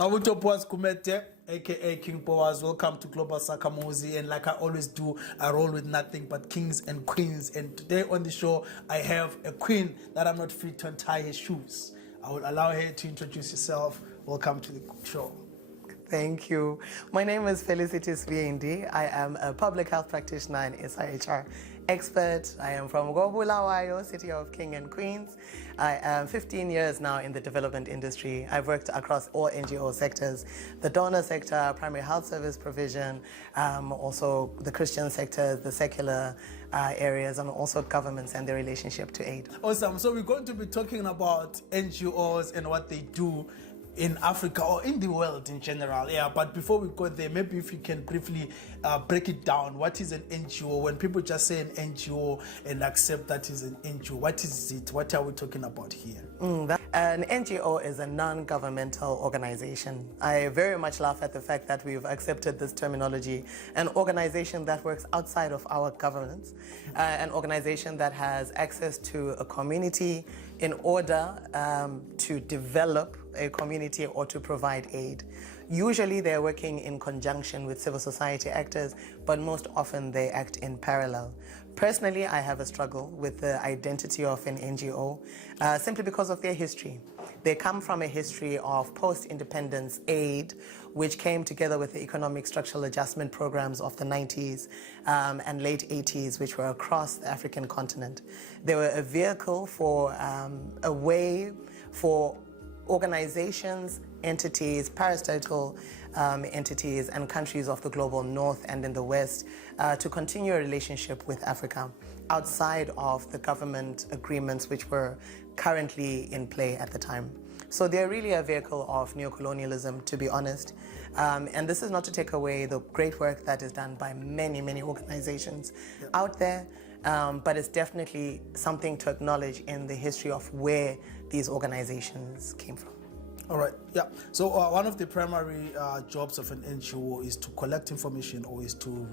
Ngabutopwas Kumete, aka King Powers. Welcome to Global Sakamuzi. And like I always do, I roll with nothing but kings and queens. And today on the show, I have a queen that I'm not free to untie her shoes. I will allow her to introduce herself. Welcome to the show. Thank you. My name is Felicity. I am a public health practitioner and SIHR expert. I am from Gobulawayo, city of King and Queens. I am 15 years now in the development industry. I've worked across all NGO sectors, the donor sector, primary health service provision, also the Christian sector, the secular areas, and also governments and their relationship to aid. Awesome. So we're going to be talking about NGOs and what they do in Africa or in the world in general. Yeah, but before we go there, maybe if you can briefly break it down. What is an NGO? When people just say an NGO and accept that is an NGO, what is it? What are we talking about here? An NGO is a non-governmental organization. I very much laugh at the fact that we've accepted this terminology. An organization that works outside of our governments, an organization that has access to a community in order to develop a community or to provide aid. Usually they're working in conjunction with civil society actors, but most often they act in parallel. Personally, I have a struggle with the identity of an NGO simply because of their history. They come from a history of post-independence aid, which came together with the economic structural adjustment programs of the 90s and late 80s, which were across the African continent. They were a vehicle for a way for organizations, entities, parastatal entities, and countries of the global north and in the west to continue a relationship with Africa outside of the government agreements which were currently in play at the time. So they're really a vehicle of neocolonialism, to be honest. And this is not to take away the great work that is done by many, many organizations out there, but it's definitely something to acknowledge in the history of where these organizations came from. All right, yeah. So one of the primary jobs of an NGO is to collect information or is to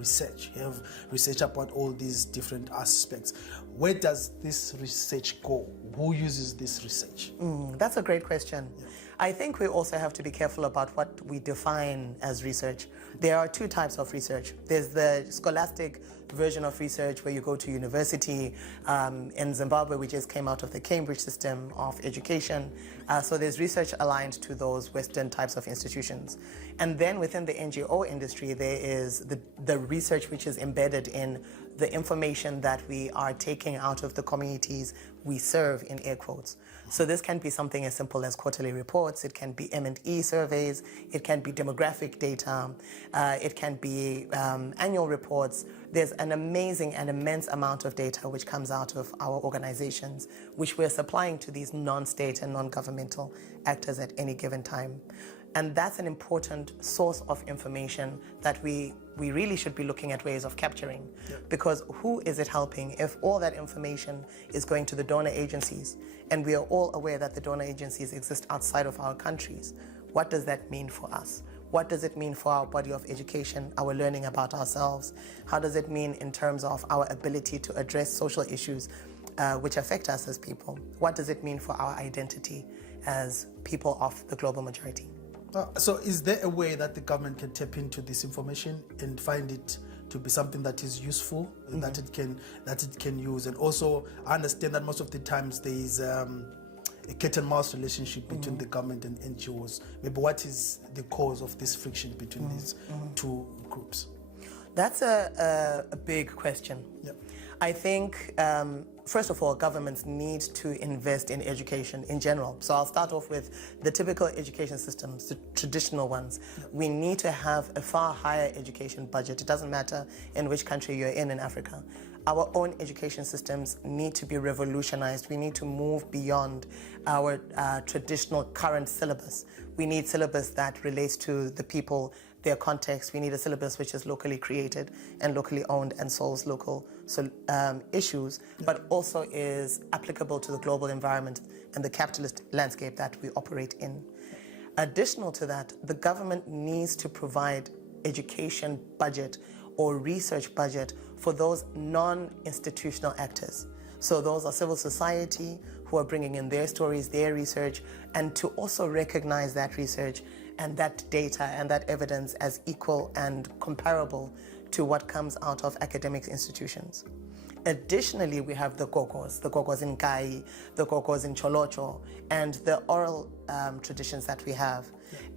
have research about all these different aspects. Where does this research go? Who uses this research? That's a great question. Yeah. I think we also have to be careful about what we define as research. There are two types of research. There's the scholastic version of research where you go to university. In Zimbabwe, we just came out of the Cambridge system of education. So there's research aligned to those Western types of institutions. And then within the NGO industry, there is the research which is embedded in the information that we are taking out of the communities we serve, in air quotes. So this can be something as simple as quarterly reports, it can be M&E surveys, it can be demographic data, it can be annual reports. There's an amazing and immense amount of data which comes out of our organizations, which we're supplying to these non-state and non-governmental actors at any given time. And that's an important source of information that we really should be looking at ways of capturing. Because who is it helping if all that information is going to the donor agencies? And we are all aware that the donor agencies exist outside of our countries. What does that mean for us? What does it mean for our body of education, our learning about ourselves? How does it mean in terms of our ability to address social issues which affect us as people? What does it mean for our identity as people of the global majority? So is there a way that the government can tap into this information and find it to be something that is useful, that it can use? And also, I understand that most of the times there is a cat and mouse relationship between the government and NGOs. Maybe what is the cause of this friction between these two groups? That's a big question. Yeah. I think, first of all, governments need to invest in education in general. So I'll start off with the typical education systems, the traditional ones. We need to have a far higher education budget. It doesn't matter in which country you're in Africa. Our own education systems need to be revolutionized. We need to move beyond our traditional current syllabus. We need syllabus that relates to the people, their context. We need a syllabus which is locally created and locally owned and solves local issues, but also is applicable to the global environment and the capitalist landscape that we operate in. Additional to that, the government needs to provide education budget or research budget for those non-institutional actors. So those are civil society who are bringing in their stories, their research, and to also recognize that research and that data and that evidence as equal and comparable to what comes out of academic institutions. Additionally, we have the kokos in Kai, the kokos in Cholocho, and the oral traditions that we have.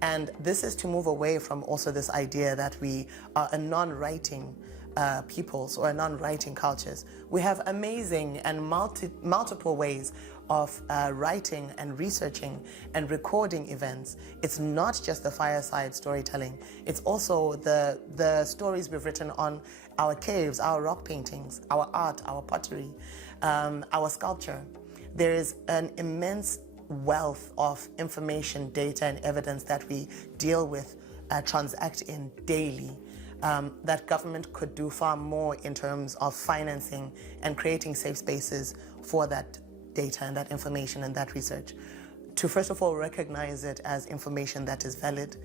And this is to move away from also this idea that we are a non-writing peoples or non-writing cultures. We have amazing and multiple ways of writing and researching and recording events. It's not just the fireside storytelling. It's also the stories we've written on our caves, our rock paintings, our art, our pottery, our sculpture. There is an immense wealth of information, data, and evidence that we deal with, transact in daily, that government could do far more in terms of financing and creating safe spaces for that data and that information and that research. To first of all recognize it as information that is valid,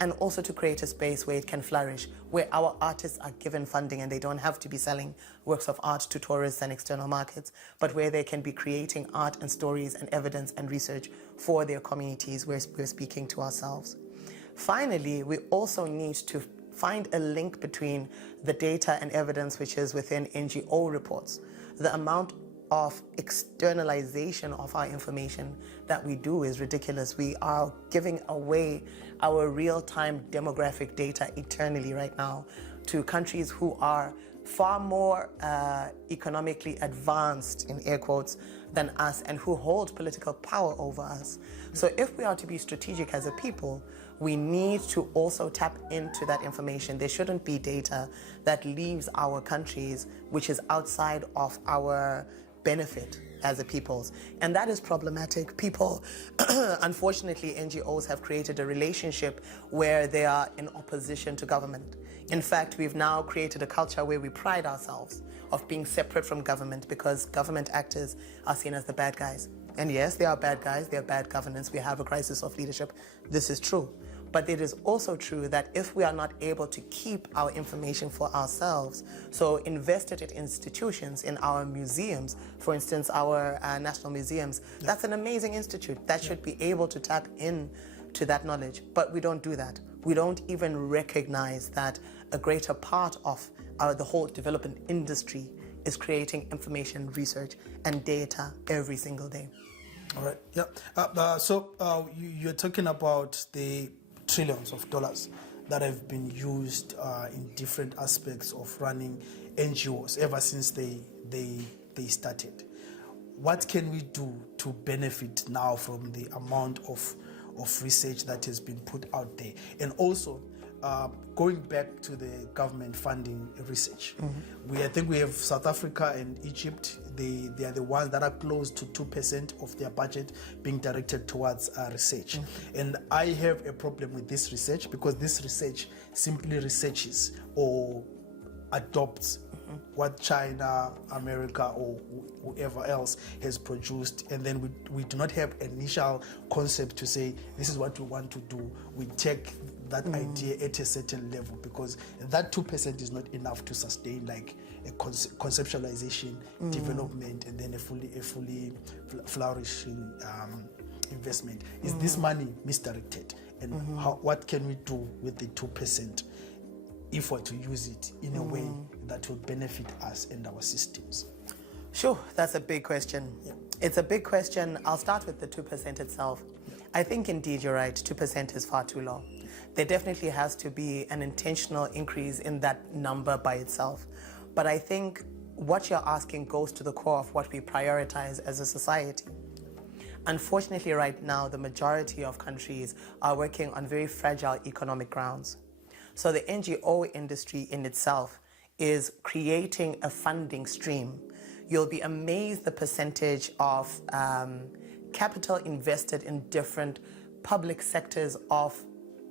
and also to create a space where it can flourish, where our artists are given funding and they don't have to be selling works of art to tourists and external markets, but where they can be creating art and stories and evidence and research for their communities where we're speaking to ourselves. Finally, we also need to find a link between the data and evidence which is within NGO reports. The amount of externalization of our information that we do is ridiculous. We are giving away our real-time demographic data eternally right now to countries who are far more economically advanced, in air quotes, than us, and who hold political power over us. So if we are to be strategic as a people, we need to also tap into that information. There shouldn't be data that leaves our countries, which is outside of our benefit as a peoples. And that is problematic. People, unfortunately, NGOs have created a relationship where they are in opposition to government. In fact, we've now created a culture where we pride ourselves of being separate from government because government actors are seen as the bad guys. And yes, they are bad guys, they are bad governance, we have a crisis of leadership. This is true. But it is also true that if we are not able to keep our information for ourselves, so invested in institutions, in our museums, for instance, our national museums, that's an amazing institute that should be able to tap into that knowledge. But we don't do that. We don't even recognize that a greater part of the whole development industry is creating information, research, and data every single day. All right. Yeah. You're talking about the trillions of dollars that have been used in different aspects of running NGOs ever since they started. What can we do to benefit now from the amount of research that has been put out there? And also, going back to the government funding research, I think we have South Africa and Egypt. They are the ones that are close to 2% of their budget being directed towards research. And I have a problem with this research because this research simply researches or adopts what China, America, or whoever else has produced, and then we do not have initial concept to say this is what we want to do. We take that idea at a certain level because that 2% is not enough to sustain like a conceptualization, development, and then a fully flourishing investment. Is this money misdirected? And what can we do with the 2%? If we're to use it in a way that will benefit us and our systems? Sure, that's a big question. Yeah. It's a big question. I'll start with the 2% itself. Yeah. I think indeed you're right, 2% is far too low. There definitely has to be an intentional increase in that number by itself. But I think what you're asking goes to the core of what we prioritize as a society. Unfortunately, right now, the majority of countries are working on very fragile economic grounds. So the NGO industry in itself is creating a funding stream. You'll be amazed the percentage of capital invested in different public sectors of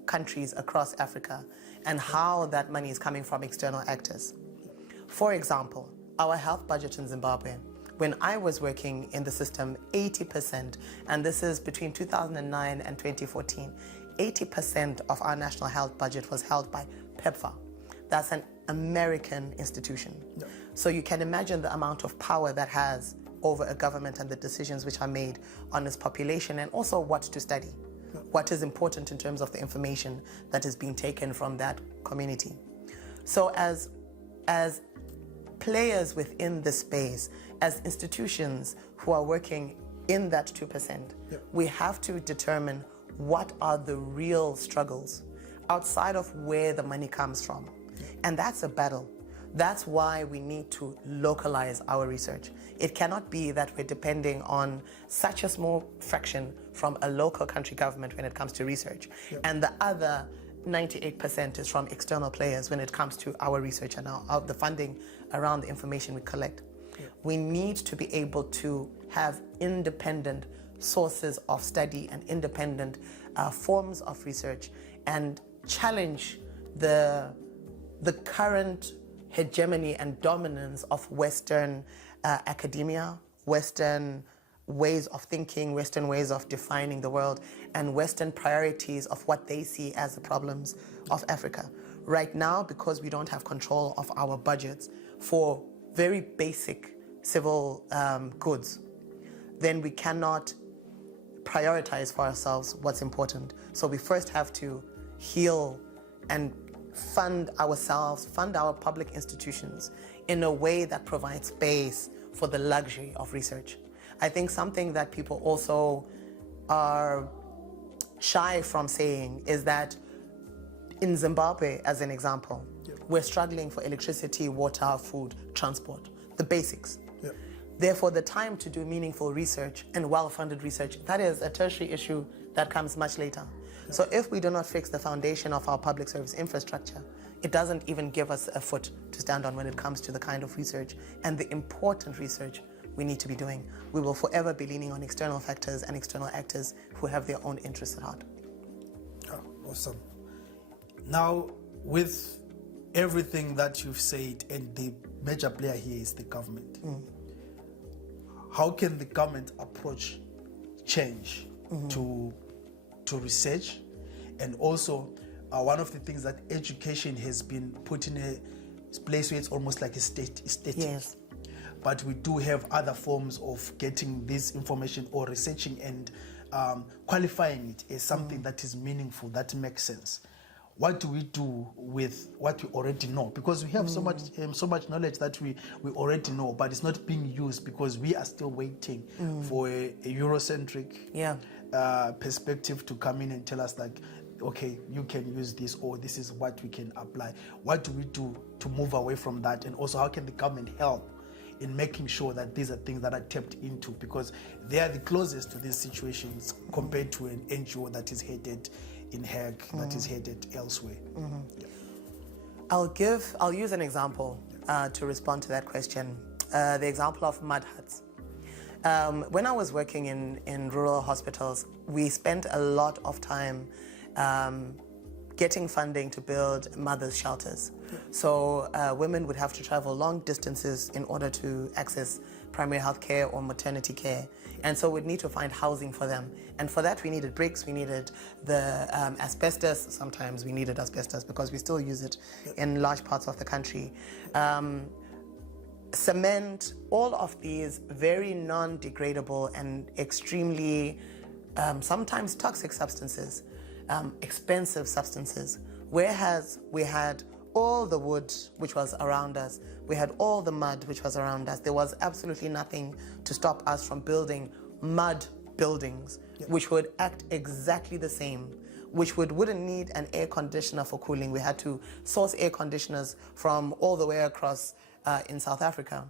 countries across Africa and how that money is coming from external actors. For example, our health budget in Zimbabwe. When I was working in the system, 80%, and this is between 2009 and 2014, 80% of our national health budget was held by PEPFAR. That's an American institution. No. So you can imagine the amount of power that has over a government and the decisions which are made on its population and also what to study. what is important in terms of the information that is being taken from that community. So as players within the space, as institutions who are working in that 2%, we have to determine what are the real struggles outside of where the money comes from. And that's a battle. That's why we need to localize our research. It cannot be that we're depending on such a small fraction from a local country government when it comes to research, and the other 98% is from external players when it comes to our research and the funding around the information we collect. We need to be able to have independent sources of study and independent forms of research and challenge the current hegemony and dominance of Western academia, Western ways of thinking, Western ways of defining the world, and Western priorities of what they see as the problems of Africa. Right now, because we don't have control of our budgets for very basic civil goods, then we cannot prioritize for ourselves what's important. So we first have to heal and fund ourselves, fund our public institutions in a way that provides space for the luxury of research. I think something that people also are shy from saying is that in Zimbabwe, as an example, we're struggling for electricity, water, food, transport, the basics. Therefore, the time to do meaningful research and well-funded research, that is a tertiary issue that comes much later. So if we do not fix the foundation of our public service infrastructure, it doesn't even give us a foot to stand on when it comes to the kind of research and the important research we need to be doing. We will forever be leaning on external factors and external actors who have their own interests at heart. Oh, awesome. Now, with everything that you've said, and the major player here is the government, how can the government approach change to research? And also, one of the things that education has been put in a place where it's almost like a static. Yes. But we do have other forms of getting this information or researching and qualifying it as something that is meaningful, that makes sense. What do we do with what we already know? Because we have so much knowledge that we already know, but it's not being used because we are still waiting for a Eurocentric perspective to come in and tell us like, okay, you can use this, or this is what we can apply. What do we do to move away from that? And also, how can the government help in making sure that these are things that are tapped into, because they are the closest to these situations compared to an NGO that is headed in Hague, that is headed elsewhere. I'll use an example to respond to that question. The example of mud huts. When I was working in rural hospitals, we spent a lot of time getting funding to build mothers' shelters. So women would have to travel long distances in order to access primary health care or maternity care. And so we'd need to find housing for them. And for that, we needed bricks, we needed the asbestos. Sometimes we needed asbestos because we still use it in large parts of the country. Cement, all of these very non-degradable and extremely sometimes toxic substances, expensive substances. Whereas we had all the wood which was around us, we had all the mud which was around us, there was absolutely nothing to stop us from building mud buildings which would act exactly the same, which wouldn't need an air conditioner for cooling. We had to source air conditioners from all the way across in South Africa.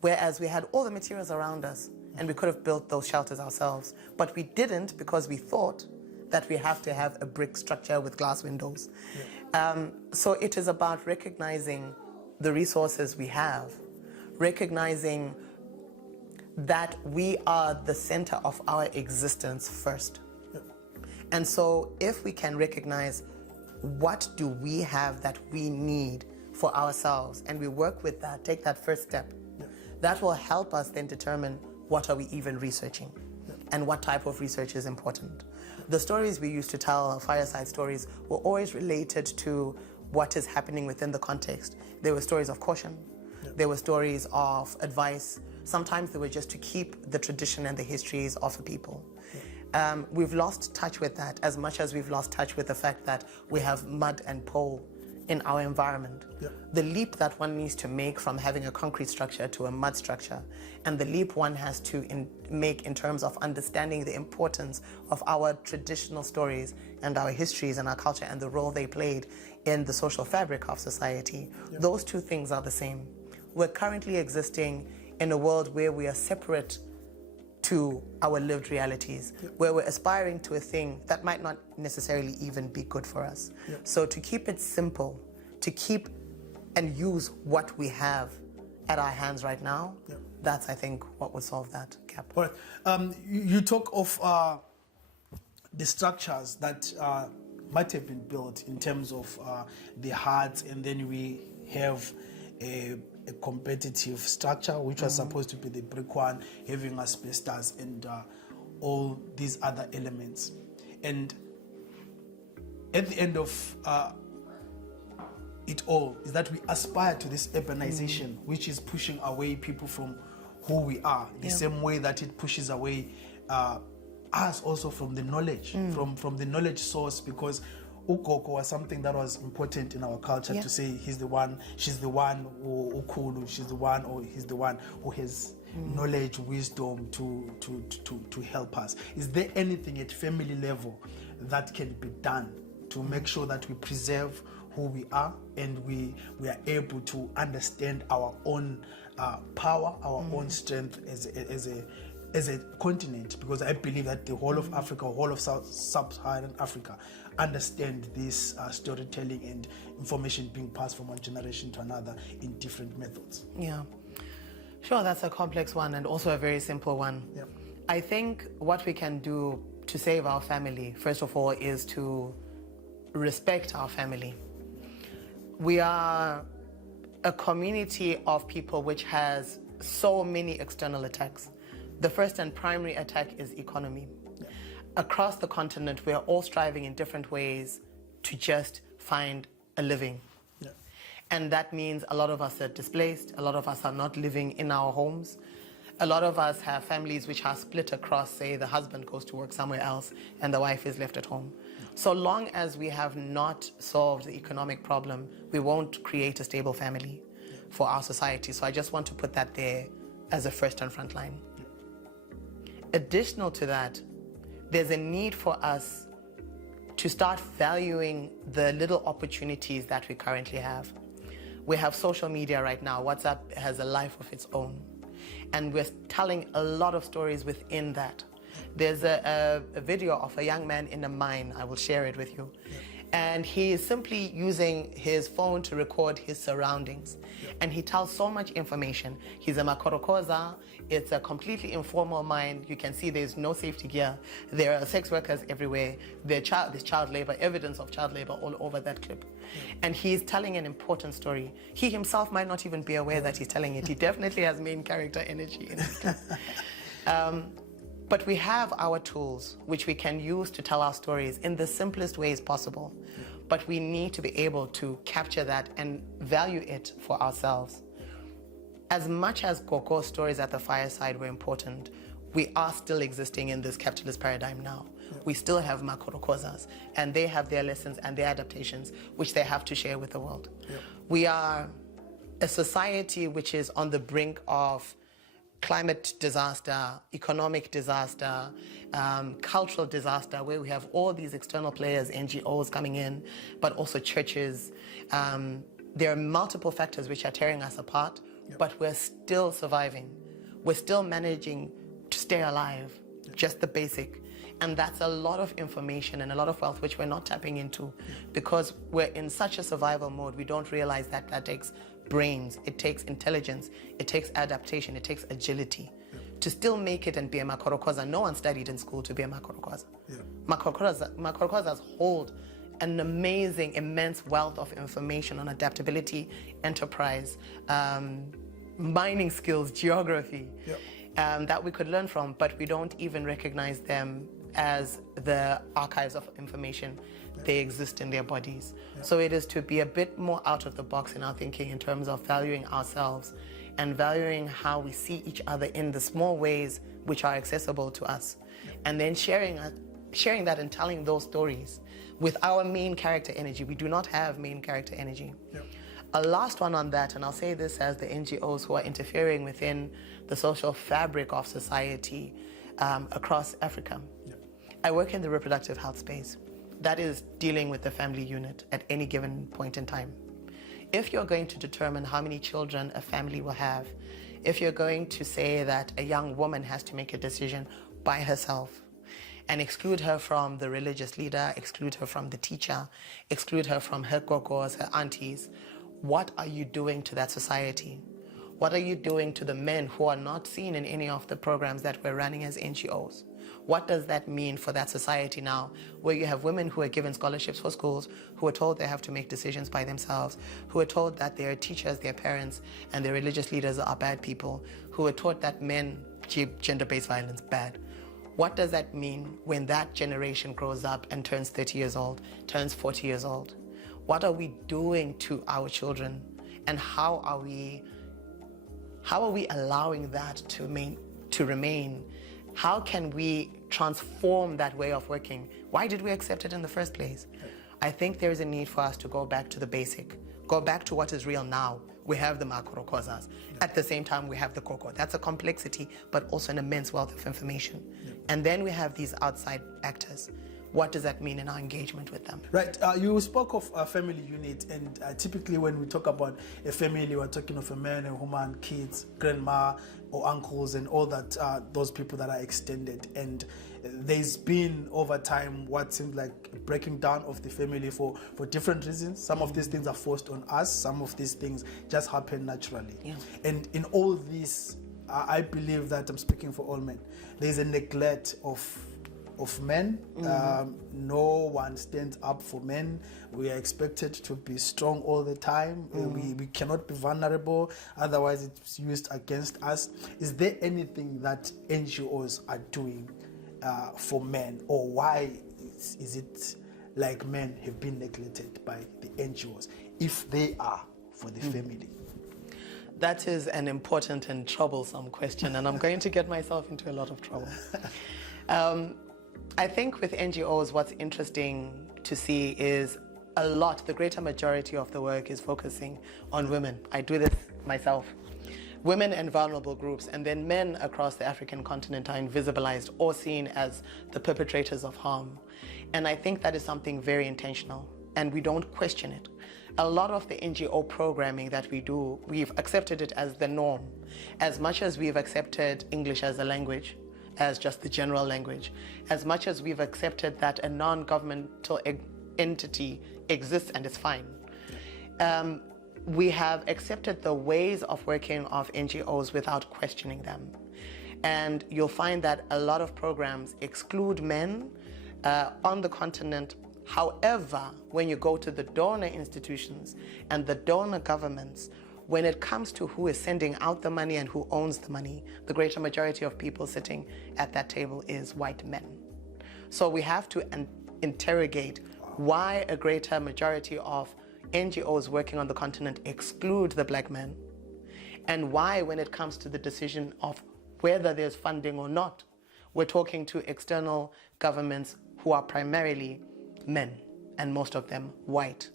Whereas we had all the materials around us and we could have built those shelters ourselves. But we didn't because we thought that we have to have a brick structure with glass windows. So it is about recognizing the resources we have, recognizing that we are the center of our existence first. And so if we can recognize what do we have that we need for ourselves, and we work with that, take that first step, that will help us then determine what are we even researching and what type of research is important. The stories we used to tell, fireside stories, were always related to what is happening within the context. There were stories of caution, there were stories of advice, sometimes they were just to keep the tradition and the histories of the people. We've lost touch with that as much as we've lost touch with the fact that we have mud and pole in our environment. Yep. The leap that one needs to make from having a concrete structure to a mud structure, and the leap one has to make in terms of understanding the importance of our traditional stories and our histories and our culture and the role they played in the social fabric of society. Yep. Those two things are the same. We're currently existing in a world where we are separate to our lived realities, where we're aspiring to a thing that might not necessarily even be good for us. So to keep it simple, to keep and use what we have at our hands right now, that's, I think, what would solve that gap. All right. You talk of the structures that might have been built in terms of the hearts, and then we have a competitive structure, which was supposed to be the brick one, having asbestos and all these other elements. And at the end of it all is that we aspire to this urbanization, which is pushing away people from who we are, the same way that it pushes away us also from the knowledge, from the knowledge source, because ugogo was something that was important in our culture, to say he's the one, she's the one, or ukulu, she's the one, or he's the one who has knowledge, wisdom to help us. Is there anything at family level that can be done to make sure that we preserve who we are and we are able to understand our own power, our own strength as a continent? Because I believe that the whole of Africa, whole of sub-Saharan Africa, understand this storytelling and information being passed from one generation to another in different methods. Yeah, sure, that's a complex one and also a very simple one. Yep. I think what we can do to save our family, first of all, is to respect our family. We are a community of people which has so many external attacks. The first and primary attack is economy. Across the continent, we are all striving in different ways to just find a living. And that means a lot of us are displaced, a lot of us are not living in our homes. A lot of us have families which are split across, say the husband goes to work somewhere else and the wife is left at home. So long as we have not solved the economic problem, we won't create a stable family for our society. So I just want to put that there as a first and front line. Additional to that, there's a need for us to start valuing the little opportunities that we currently have. We have social media right now. WhatsApp has a life of its own. And we're telling a lot of stories within that. There's a video of a young man in a mine. I will share it with you. And he is simply using his phone to record his surroundings. And he tells so much information. He's a makorokoza. It's a completely informal mine. You can see there's no safety gear. There are sex workers everywhere. There's child labor, evidence of child labor all over that clip. And he's telling an important story. He himself might not even be aware that he's telling it. He definitely has main character energy in his clip. But we have our tools which we can use to tell our stories in the simplest ways possible. But we need to be able to capture that and value it for ourselves. As much as Gogo's stories at the fireside were important, we are still existing in this capitalist paradigm now. We still have makorokozas, and they have their lessons and their adaptations, which they have to share with the world. We are a society which is on the brink of climate disaster, economic disaster, cultural disaster, where we have all these external players, NGOs coming in, but also churches. There are multiple factors which are tearing us apart, but we're still surviving. We're still managing to stay alive, just the basic. And that's a lot of information and a lot of wealth which we're not tapping into because we're in such a survival mode. We don't realize that that takes brains, it takes intelligence, it takes adaptation, it takes agility. To still make it and be a makorokoza, no one studied in school to be a makorokoza. Makorokozas hold an amazing, immense wealth of information on adaptability, enterprise, mining skills, geography, that we could learn from, but we don't even recognize them as the archives of information. They exist in their bodies. So it is to be a bit more out of the box in our thinking in terms of valuing ourselves and valuing how we see each other in the small ways which are accessible to us, and then sharing that and telling those stories with our main character energy. We do not have main character energy. Yep. A last one on that, and I'll say this as the NGOs who are interfering within the social fabric of society across Africa. Yep. I work in the reproductive health space. That is dealing with the family unit at any given point in time. If you're going to determine how many children a family will have, if you're going to say that a young woman has to make a decision by herself and exclude her from the religious leader, exclude her from the teacher, exclude her from her gogos, her aunties, what are you doing to that society? What are you doing to the men who are not seen in any of the programs that we're running as NGOs? What does that mean for that society now, where you have women who are given scholarships for schools, who are told they have to make decisions by themselves, who are told that their teachers, their parents, and their religious leaders are bad people, who are taught that men, gender-based violence, bad? What does that mean when that generation grows up and turns 30 years old, turns 40 years old? What are we doing to our children, and how are we allowing that to remain? How can we transform that way of working? Why did we accept it in the first place? I think there is a need for us to go back to the basic, go back to what is real now. We have the macro causas. At the same time, we have the cocoa. That's a complexity, but also an immense wealth of information. And then we have these outside actors. What does that mean in our engagement with them? Right. You spoke of a family unit, and typically when we talk about a family, we're talking of a man, a woman, kids, grandma, or uncles, and all that, those people that are extended. And there's been, over time, what seems like breaking down of the family for different reasons. Some of these things are forced on us. Some of these things just happen naturally. Yeah. And in all this, I believe that I'm speaking for all men. There's a neglect of men. No one stands up for men. We are expected to be strong all the time. We cannot be vulnerable, otherwise it's used against us. Is there anything that NGOs are doing for men, or why is it like men have been neglected by the NGOs, if they are for the family? That is an important and troublesome question, and I'm going to get myself into a lot of trouble. I think with NGOs, what's interesting to see is the greater majority of the work is focusing on women. I do this myself. Women and vulnerable groups, and then men across the African continent are invisibilized or seen as the perpetrators of harm. And I think that is something very intentional, and we don't question it. A lot of the NGO programming that we do, we've accepted it as the norm. As much as we've accepted English as a language, as just the general language, as much as we've accepted that a non-governmental entity exists and is fine. We have accepted the ways of working of NGOs without questioning them. And you'll find that a lot of programs exclude men on the continent. However, when you go to the donor institutions and the donor governments, when it comes to who is sending out the money and who owns the money, the greater majority of people sitting at that table is white men. So we have to interrogate why a greater majority of NGOs working on the continent exclude the black men, and why, when it comes to the decision of whether there's funding or not, we're talking to external governments who are primarily men, and most of them white.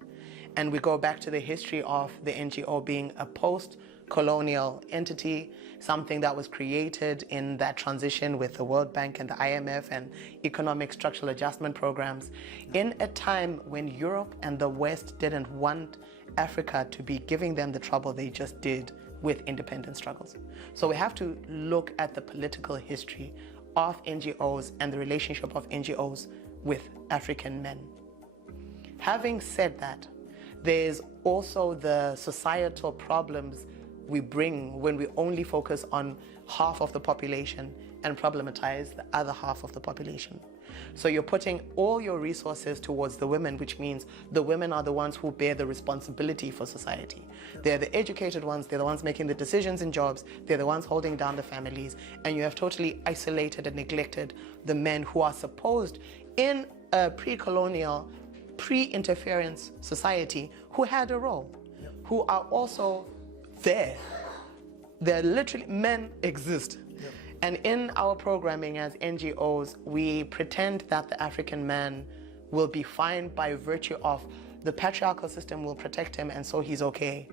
And we go back to the history of the NGO being a post-colonial entity, something that was created in that transition with the World Bank and the IMF and economic structural adjustment programs, in a time when Europe and the West didn't want Africa to be giving them the trouble they just did with independence struggles. So we have to look at the political history of NGOs and the relationship of NGOs with African men. Having said that, there's also the societal problems we bring when we only focus on half of the population and problematize the other half of the population. So you're putting all your resources towards the women, which means the women are the ones who bear the responsibility for society. They're the educated ones, they're the ones making the decisions in jobs, they're the ones holding down the families, and you have totally isolated and neglected the men who are supposed, in a pre-colonial, pre-interference society, who had a role, who are also there They're literally, men exist. Yep. And in our programming as NGOs, we pretend that the African man will be fine by virtue of the patriarchal system will protect him and so he's okay.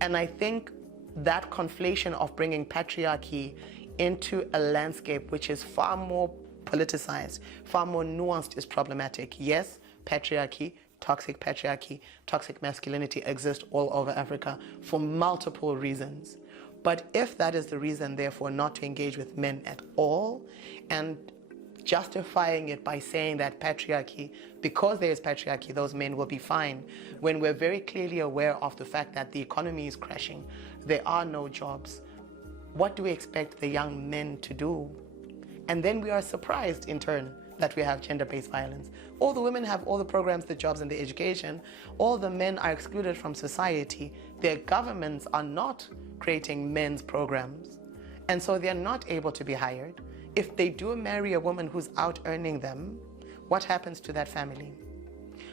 And I think that conflation of bringing patriarchy into a landscape which is far more politicized, far more nuanced is problematic. Yes, patriarchy, toxic masculinity exists all over Africa for multiple reasons. But if that is the reason, therefore, not to engage with men at all, and justifying it by saying that patriarchy, because there is patriarchy, those men will be fine, when we're very clearly aware of the fact that the economy is crashing, there are no jobs, what do we expect the young men to do? And then we are surprised, in turn, that we have gender-based violence. All the women have all the programs, the jobs, and the education. All the men are excluded from society. Their governments are not creating men's programs. And so they're not able to be hired. If they do marry a woman who's out earning them, what happens to that family?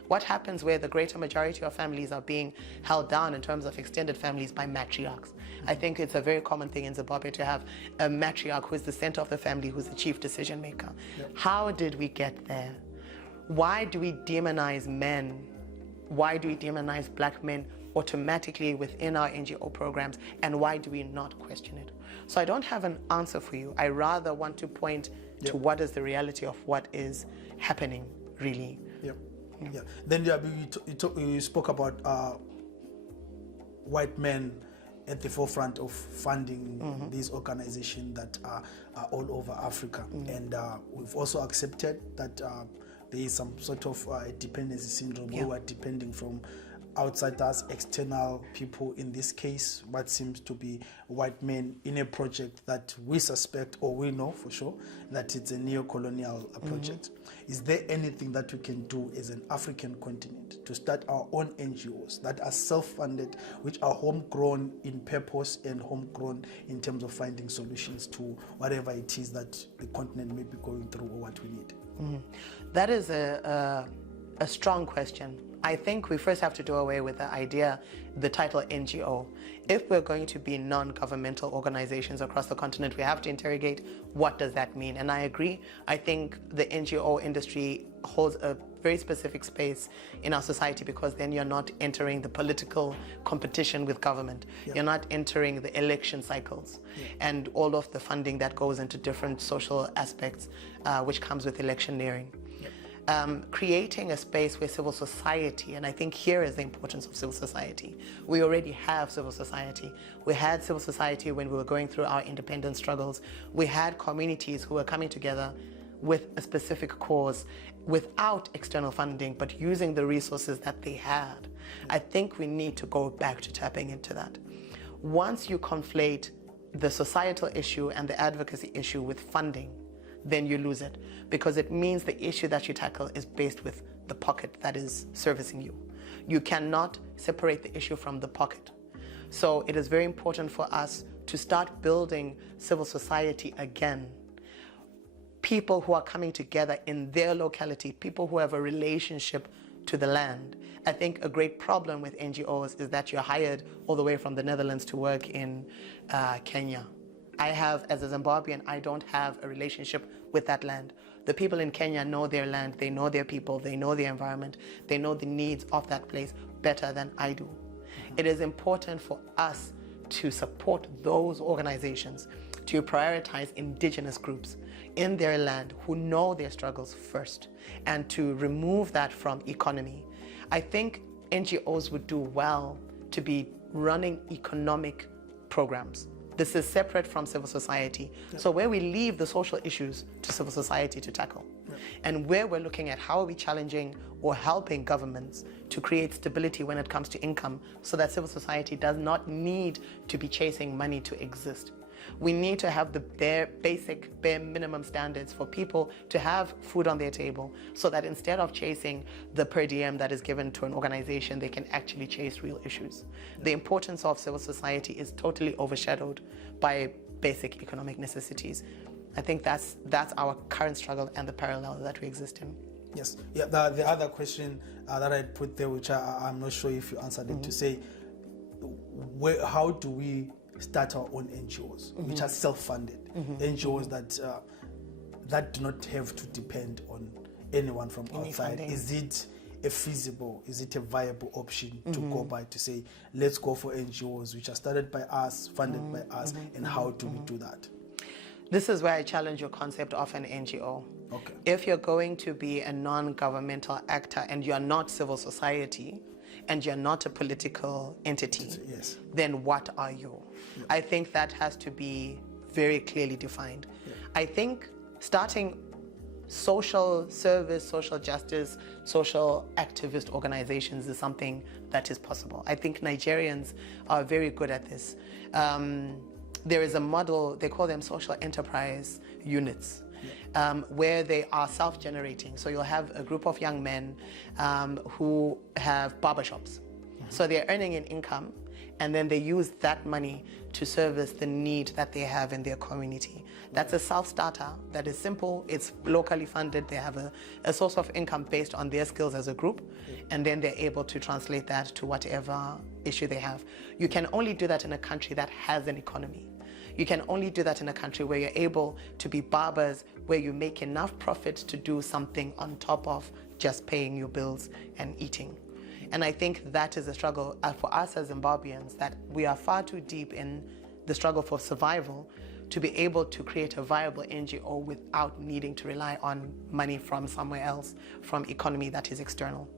What happens where the greater majority of families are being held down in terms of extended families by matriarchs? I think it's a very common thing in Zimbabwe to have a matriarch who is the center of the family, who's the chief decision maker. Yep. How did we get there? Why do we demonize men? Why do we demonize black men automatically within our NGO programs? And why do we not question it? So I don't have an answer for you. I rather want to point Yep. to what is the reality of what is happening, really. Yep. Yeah. Then you spoke about white men at the forefront of funding these organizations that are all over Africa, and we've also accepted that there is some sort of dependency syndrome where we're depending from outsiders, external people, in this case what seems to be white men, in a project that we suspect, or we know for sure, that it's a neo-colonial project. Is there anything that we can do as an African continent to start our own NGOs that are self-funded, which are homegrown in purpose and homegrown in terms of finding solutions to whatever it is that the continent may be going through or what we need? That is a strong question. I think we first have to do away with the idea, the title NGO. If we're going to be non-governmental organizations across the continent, we have to interrogate what does that mean. And I agree. I think the NGO industry holds a very specific space in our society, because then you're not entering the political competition with government. Yep. You're not entering the election cycles and all of the funding that goes into different social aspects, which comes with electioneering. Creating a space where civil society, and I think here is the importance of civil society. We already have civil society. We had civil society when we were going through our independence struggles. We had communities who were coming together with a specific cause without external funding, but using the resources that they had. I think we need to go back to tapping into that. Once you conflate the societal issue and the advocacy issue with funding, then you lose it, because it means the issue that you tackle is based with the pocket that is servicing you. You cannot separate the issue from the pocket. So it is very important for us to start building civil society again. People who are coming together in their locality, people who have a relationship to the land. I think a great problem with NGOs is that you're hired all the way from the Netherlands to work in Kenya. I have, as a Zimbabwean, I don't have a relationship with that land. The people in Kenya know their land, they know their people, they know their environment, they know the needs of that place better than I do. It is important for us to support those organizations, to prioritize indigenous groups in their land who know their struggles first, and to remove that from economy. I think NGOs would do well to be running economic programs. This is separate from civil society. Yep. So where we leave the social issues to civil society to tackle, and where we're looking at how are we challenging or helping governments to create stability when it comes to income, so that civil society does not need to be chasing money to exist. We need to have the bare minimum standards for people to have food on their table, so that instead of chasing the per diem that is given to an organization, they can actually chase real issues. The importance of civil society is totally overshadowed by basic economic necessities. I think that's our current struggle and the parallel that we exist in. Yes. Yeah. The other question that I put there, which I'm not sure if you answered it, to say, how do we start our own NGOs, which are self-funded NGOs that do not have to depend on anyone from outside. funding. Is it a viable option to go by, to say, let's go for NGOs which are started by us, funded by us, and how do we do that? This is where I challenge your concept of an NGO. Okay. If you're going to be a non-governmental actor and you're not civil society and you're not a political entity, Yes. then what are you? I think that has to be very clearly defined. I think starting social service, social justice, social activist organizations is something that is possible. I think Nigerians are very good at this. There is a model, they call them social enterprise units, where they are self-generating. So you'll have a group of young men who have barbershops. So they're earning an income, and then they use that money to service the need that they have in their community. That's a self-starter that is simple, it's locally funded, they have a source of income based on their skills as a group, and then they're able to translate that to whatever issue they have. You can only do that in a country that has an economy. You can only do that in a country where you're able to be barbers, where you make enough profit to do something on top of just paying your bills and eating. And I think that is a struggle for us as Zimbabweans, that we are far too deep in the struggle for survival to be able to create a viable NGO without needing to rely on money from somewhere else, from economy that is external.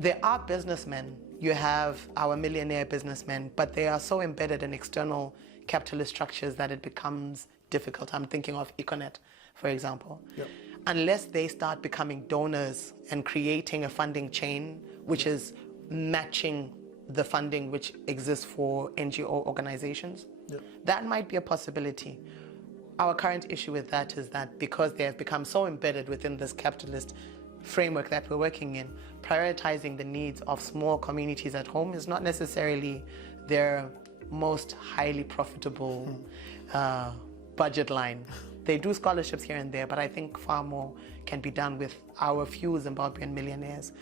There are businessmen, you have our millionaire businessmen, but they are so embedded in external capitalist structures that it becomes difficult. I'm thinking of Econet, for example. Yep. Unless they start becoming donors and creating a funding chain which is matching the funding which exists for NGO organizations, that might be a possibility. Our current issue with that is that because they have become so embedded within this capitalist framework that we're working in, prioritizing the needs of small communities at home is not necessarily their most highly profitable budget line. They do scholarships here and there, but I think far more can be done with our few Zimbabwean millionaires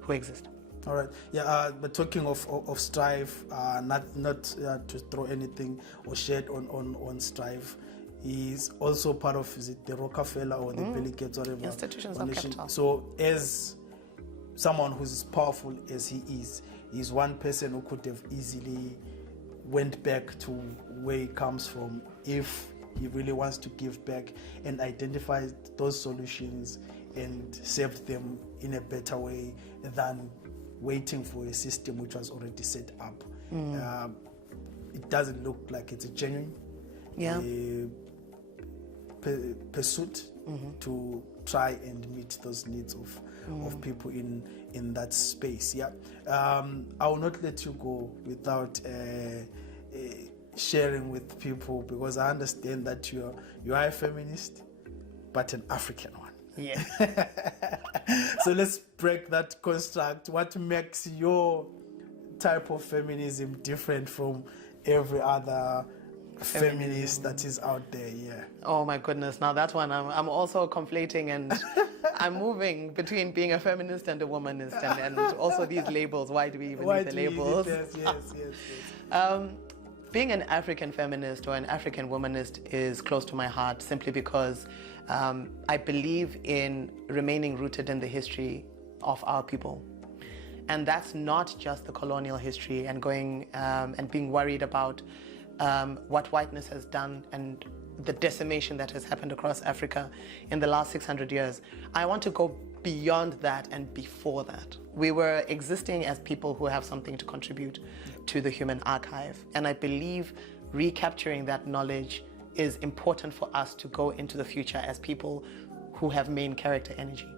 who exist. All right. Yeah. But talking of Strive, not to throw anything or shade on Strive, he's also part of, is it the Rockefeller or the Bill Gates, whatever Institutions foundation. of capital. So as someone who's as powerful as he is, he's one person who could have easily went back to where he comes from if he really wants to give back and identify those solutions and serve them in a better way than waiting for a system which was already set up. It doesn't look like it's a genuine pursuit to try and meet those needs of people in that space. I will not let you go without sharing with people, because I understand that you are a feminist, but an African one. Yeah. So let's break that construct. What makes your type of feminism different from every other feminist that is out there? Yeah. Oh my goodness! Now that one, I'm also conflating, and I'm moving between being a feminist and a womanist, and also these labels. Why do we even need the labels? Yes. Being an African feminist or an African womanist is close to my heart, simply because I believe in remaining rooted in the history of our people. And that's not just the colonial history and going and being worried about what whiteness has done and the decimation that has happened across Africa in the last 600 years. I want to go beyond that and before that. We were existing as people who have something to contribute to the human archive. And I believe recapturing that knowledge is important for us to go into the future as people who have main character energy.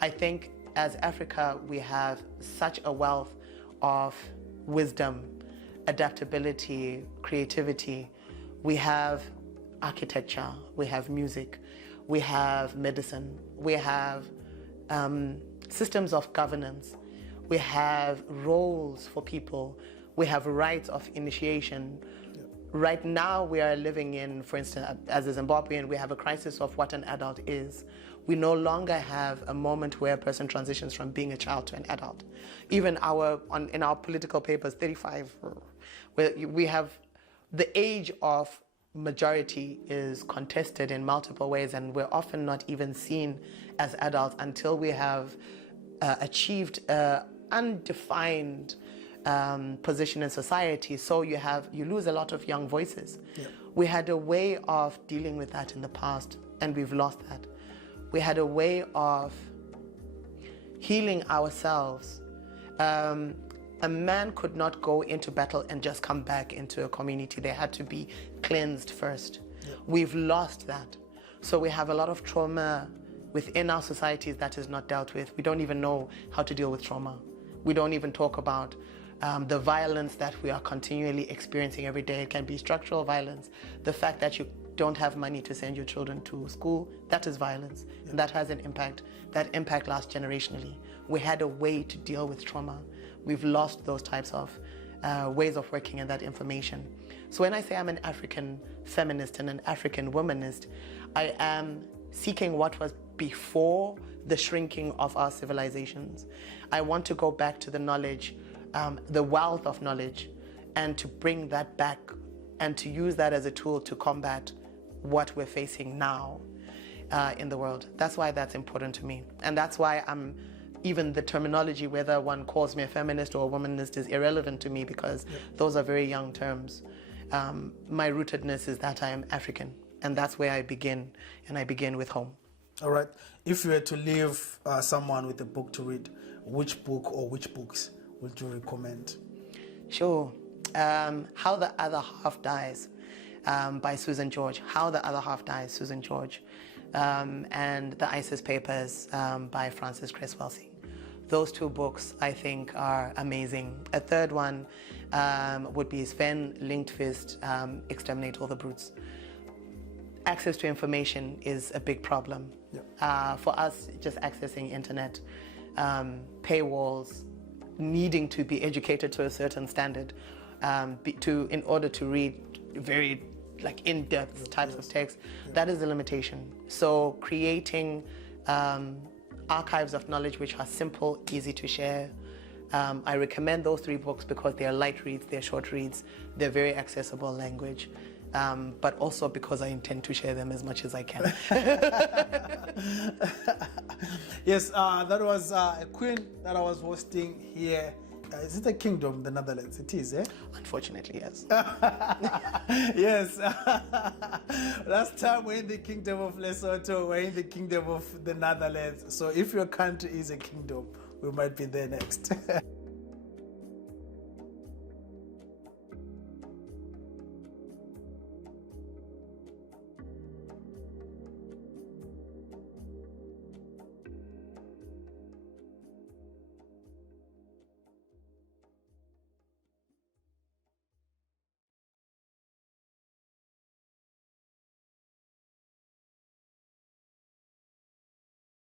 I think as Africa, we have such a wealth of wisdom, adaptability, creativity. We have architecture, we have music, we have medicine, we have systems of governance, we have roles for people, we have rites of initiation. Right now we are living in, for instance, as a Zimbabwean, we have a crisis of what an adult is. We no longer have a moment where a person transitions from being a child to an adult. Even in our political papers, 35, we have the age of majority is contested in multiple ways, and we're often not even seen as adults until we have achieved undefined position in society. So you lose a lot of young voices. Yeah. We had a way of dealing with that in the past, and we've lost that. We had a way of healing ourselves. A man could not go into battle and just come back into a community. They had to be cleansed first. Yeah. We've lost that. So we have a lot of trauma within our societies that is not dealt with. We don't even know how to deal with trauma. We don't even talk about the violence that we are continually experiencing every day. It can be structural violence. The fact that you don't have money to send your children to school, that is violence. Yeah. And that has an impact. That impact lasts generationally. We had a way to deal with trauma. We've lost those types of ways of working and that information. So when I say I'm an African feminist and an African womanist, I am seeking what was before the shrinking of our civilizations. I want to go back to the knowledge, the wealth of knowledge, and to bring that back and to use that as a tool to combat what we're facing now in the world. That's why that's important to me. And that's why even the terminology, whether one calls me a feminist or a womanist, is irrelevant to me, because those are very young terms. My rootedness is that I am African, and that's where I begin, and I begin with home. All right. If you were to leave someone with a book to read, which book or which books would you recommend? Sure. How the Other Half Dies by Susan George. How the Other Half Dies, Susan George. And The ISIS Papers by Frances Cress-Welsing. Those two books, I think, are amazing. A third one would be Sven Lindqvist, Exterminate All the Brutes. Access to information is a big problem. Yep. For us, just accessing internet, paywalls, needing to be educated to a certain standard in order to read very in-depth types of text, that is the limitation. So creating archives of knowledge which are simple, easy to share. I recommend those three books because they are light reads, they're short reads, they're very accessible language. But also because I intend to share them as much as I can. Yes, that was a queen that I was hosting here. Is it a kingdom, the Netherlands? It is, eh? Unfortunately, yes. Yes. Last time we're in the kingdom of Lesotho, we're in the kingdom of the Netherlands. So if your country is a kingdom, we might be there next.